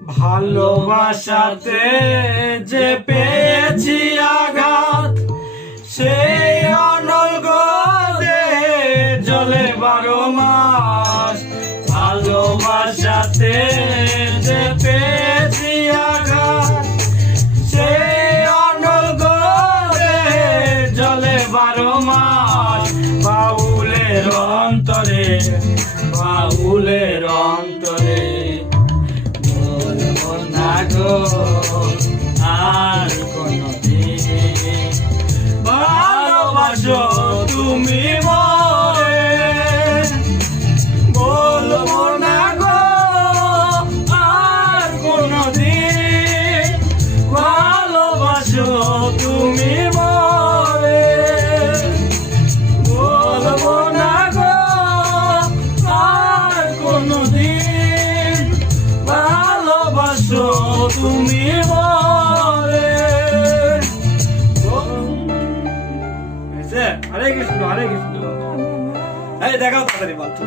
ভালোবাসাতে যে পেয়েছি আঘাত, সেই অনল গদে জ্বলে 12 মাস। ভালোবাসাতে যে পেয়েছি আঘাত, সেই অনল গদে জ্বলে 12 মাস। বাউলের অন্তরে, বাউলের অন্তরে বলবো না গো আর কোনদিন, ভালোবাসো তুমি মরে। বলবো না গো আর কোনদিন, ভালোবাসো তুমি মরে। বলবো না গো আর কোনদিন, ভালোবাসো তুমি মরে। হরে কৃষ্ণ, হরে কৃষ্ণ। এই দেখাও তাড়াতাড়ি বাচ্চা।